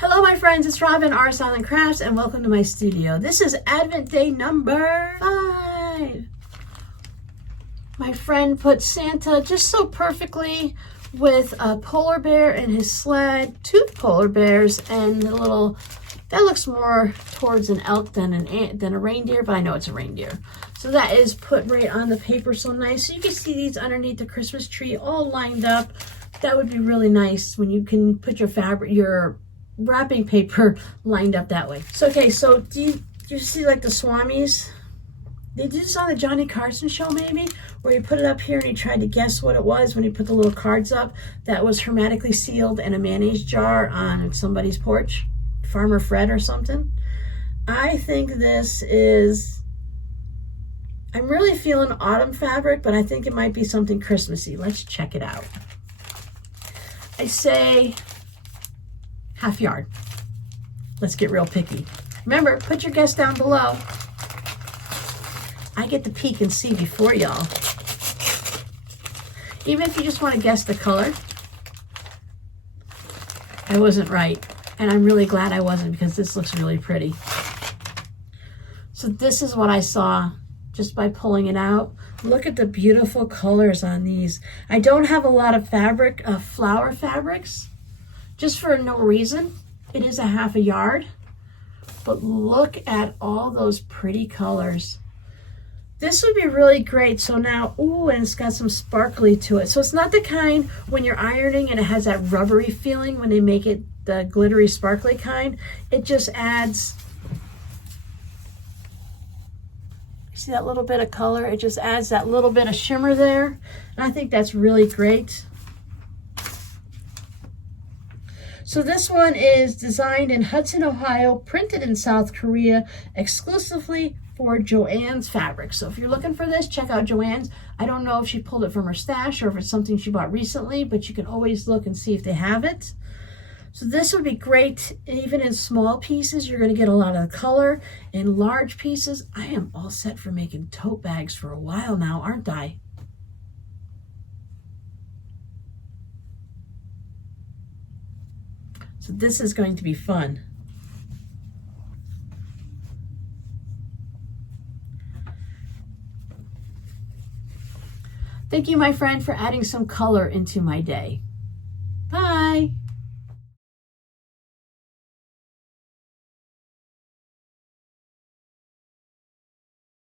Hello my friends, it's Robin, RsIslandCrafts, and welcome to my studio. This is Advent Day number 5. My friend put Santa just so perfectly with a polar bear in his sled, 2 polar bears, and a little, that looks more towards an elk than a reindeer, but I know it's a reindeer. So that is put right on the paper so nice. So you can see these underneath the Christmas tree all lined up. That would be really nice when you can put your wrapping paper lined up that way. So okay, so do you see like the Swamis? They did this on the Johnny Carson show maybe, where he put it up here and he tried to guess what it was when he put the little cards up. That was hermetically sealed in a mayonnaise jar on somebody's porch, Farmer Fred or something. I think this is, I'm really feeling autumn fabric, but I think it might be something Christmassy. Let's check it out. I say half yard. Let's get real picky. Remember, put your guess down below. I get to peek and see before y'all. Even if you just want to guess the color. I wasn't right. And I'm really glad I wasn't, because this looks really pretty. So this is what I saw just by pulling it out. Look at the beautiful colors on these. I don't have a lot of fabric, flower fabrics, just for no reason. It is a half a yard, but look at all those pretty colors. This would be really great. So now, ooh, and it's got some sparkly to it. So it's not the kind when you're ironing and it has that rubbery feeling when they make it the glittery, sparkly kind. It just adds, see that little bit of color? It just adds that little bit of shimmer there. And I think that's really great. So this one is designed in Hudson, Ohio, printed in South Korea, exclusively for Joann's Fabrics. So if you're looking for this, check out Joann's. I don't know if she pulled it from her stash or if it's something she bought recently, but you can always look and see if they have it. So this would be great. Even in small pieces, you're going to get a lot of the color. In large pieces, I am all set for making tote bags for a while now, aren't I? So this is going to be fun. Thank you, my friend, for adding some color into my day.